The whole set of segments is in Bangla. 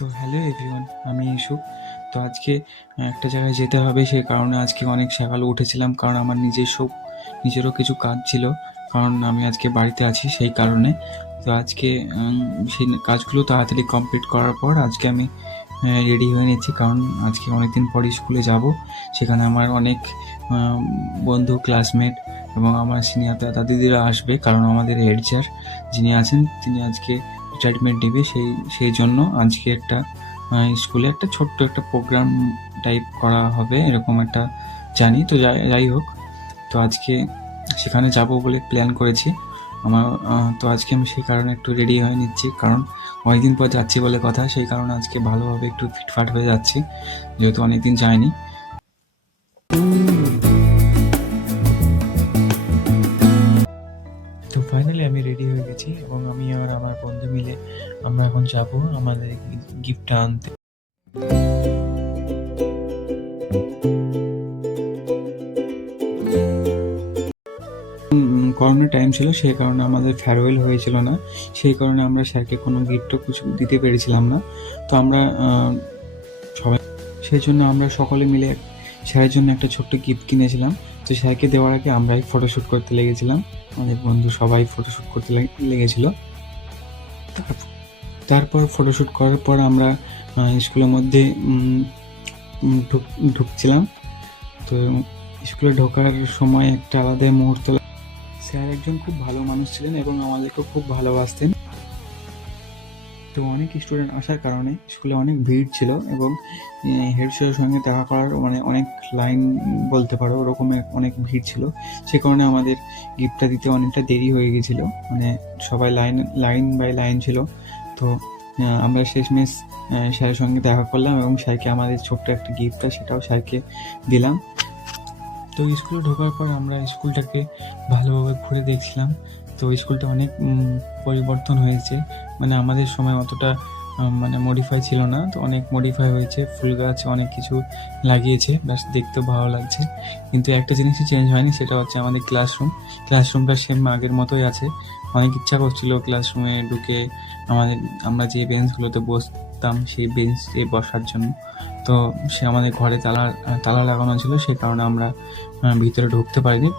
তো হ্যালো এভরিওয়ান, আমি ইসুক। তো আজকে একটা জায়গায় যেতে হবে, সেই কারণে আজকে অনেক সকালে উঠেছিলাম, কারণ আমার নিজেরও কিছু কাজ ছিল, কারণ আমি আজকে বাড়িতে আছি সেই কারণে। তো আজকে সেই কাজগুলো তাড়াতাড়ি কমপ্লিট করার পর আজকে আমি রেডি হয়ে নিচ্ছি, কারণ আজকে অনেকদিন পর স্কুলে যাব। সেখানে আমার অনেক বন্ধু, ক্লাসমেট এবং আমার সিনিয়র দাদা দিদিরা আসবে, কারণ আমাদের হেড স্যার যিনি আছেন তিনি আজকে রিটায়ারমেন্ট নেবে। সেই জন্য আজকে একটা স্কুলে একটা ছোট্ট একটা প্রোগ্রাম টাইপ করা হবে, এরকম একটা জানি। তো যাই হোক, তো আজকে সেখানে যাব বলে প্ল্যান করেছি আমার। তো আজকে আমি সেই কারণে একটু রেডি হয়ে নিচ্ছি, কারণ অনেকদিন পর যাচ্ছি বলে কথা, সেই কারণে আজকে ভালোভাবে একটু ফিটফাট হয়ে যাচ্ছি, যেহেতু অনেকদিন যায়নি। তো ফাইনালি আমি রেডি হয়ে গেছি এবং আমি আর আমার বন্ধু মিলে আমরা এখন যাব আমাদের গিফটটা আনতে। করোনা টাইম ছিল, সেই কারণে আমাদের ফেয়ারওয়েল হয়েছিল না, সেই কারণে আমরা স্যারকে কোনো গিফটও কিছু দিতে পেরেছিলাম না। তো আমরা সবাই সেই জন্য আমরা সকলে মিলে স্যারের জন্য একটা ছোট্ট গিফট কিনেছিলাম। তো স্যারকে দেওয়ার আগে আমরাই ফটোশ্যুট করতে লেগেছিলাম, আমাদের বন্ধু সবাই ফটোশ্যুট করতে লেগেছিল। তারপর ফটোশ্যুট করার পর আমরা স্কুলের মধ্যে ঢুকছিলাম। তো স্কুলে ঢোকার সময় একটা আলাদা মুহূর্ত। স্যার একজন খুব ভালো মানুষ ছিলেন এবং আমাদেরকেও খুব ভালোবাসতেন। তো অনেক স্টুডেন্ট আসার কারণে স্কুলে অনেক ভিড় ছিল এবং হেড স্যারের সঙ্গে দেখা করার মানে অনেক লাইন বলতে পারো, ওরকম অনেক ভিড় ছিল। সে কারণে আমাদের গিফটটা দিতে অনেকটা দেরি হয়ে গেছিলো, মানে সবাই লাইন বাই লাইন ছিল। তো আমরা শেষমেশ স্যারের সঙ্গে দেখা করলাম এবং স্যারকে আমাদের ছোট্ট একটা গিফটটা সেটাও স্যারকে দিলাম। তো স্কুলে ঢোকার পর আমরা স্কুলটাকে ভালোভাবে ঘুরে দেখছিলাম। তো স্কুলটা অনেক পরিবর্তন হয়েছে, মানে আমাদের সময় অতটা মানে মডিফাই ছিল না, তো অনেক মডিফাই হয়েছে, ফুল গাছ অনেক কিছু লাগিয়েছে, ব্যাস দেখতেও ভালো লাগছে। কিন্তু একটা জিনিসই চেঞ্জ হয়নি, সেটা হচ্ছে আমাদের ক্লাসরুমটা সেম আগের মতোই আছে। অনেক ইচ্ছা করছিল ক্লাসরুমে ঢুকে আমরা যে বেঞ্চগুলোতে বসতাম সেই বেঞ্চে বসার জন্য। তো সে আমাদের ঘরে তালা লাগানো ছিল, সেই কারণে আমরা ভিতরে ঢুকতে পারিনি।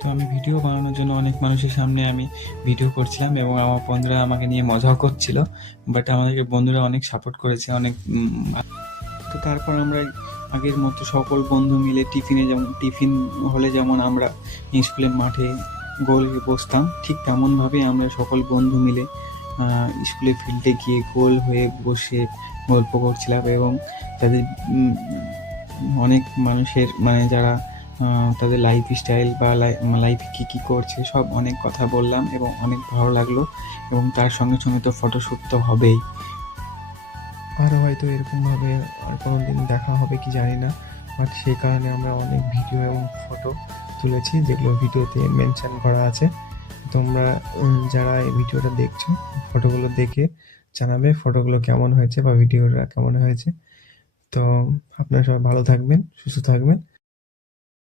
তো আমি ভিডিও বানানোর জন্য অনেক মানুষের সামনে আমি ভিডিও করছিলাম এবং আমার বন্ধুরা আমাকে নিয়ে মজাও করছিল, বাট আমাদেরকে বন্ধুরা অনেক সাপোর্ট করেছে অনেক। তো তারপর আমরা আগের মতো সকল বন্ধু মিলে টিফিন হলে যেমন আমরা স্কুলের মাঠে গোল হয়ে বসতাম, ঠিক তেমনভাবে আমরা সকল বন্ধু মিলে স্কুলের ফিল্ডে গিয়ে গোল হয়ে বসে গল্প করছিলাম এবং তাদের অনেক মানুষের মানে যারা তাদের লাইফস্টাইল বা লাইফে কী করছে সব অনেক কথা বললাম এবং অনেক ভালো লাগলো। এবং তার সঙ্গে সঙ্গে তো ফটোশ্যুট তো হবেই। আরও হয়তো এরকমভাবে আর কোনো দিন দেখা হবে কি জানি না, বাট সেই কারণে আমরা অনেক ভিডিও এবং ফটো তুলেছি, যেগুলো ভিডিওতে মেনশন করা আছে। তোমরা যারা এই ভিডিওটা দেখছো, ফটোগুলো দেখে জানাবে ফটোগুলো কেমন হয়েছে বা ভিডিওটা কেমন হয়েছে। তো আপনারা সবাই ভালো থাকবেন, সুস্থ থাকবেন।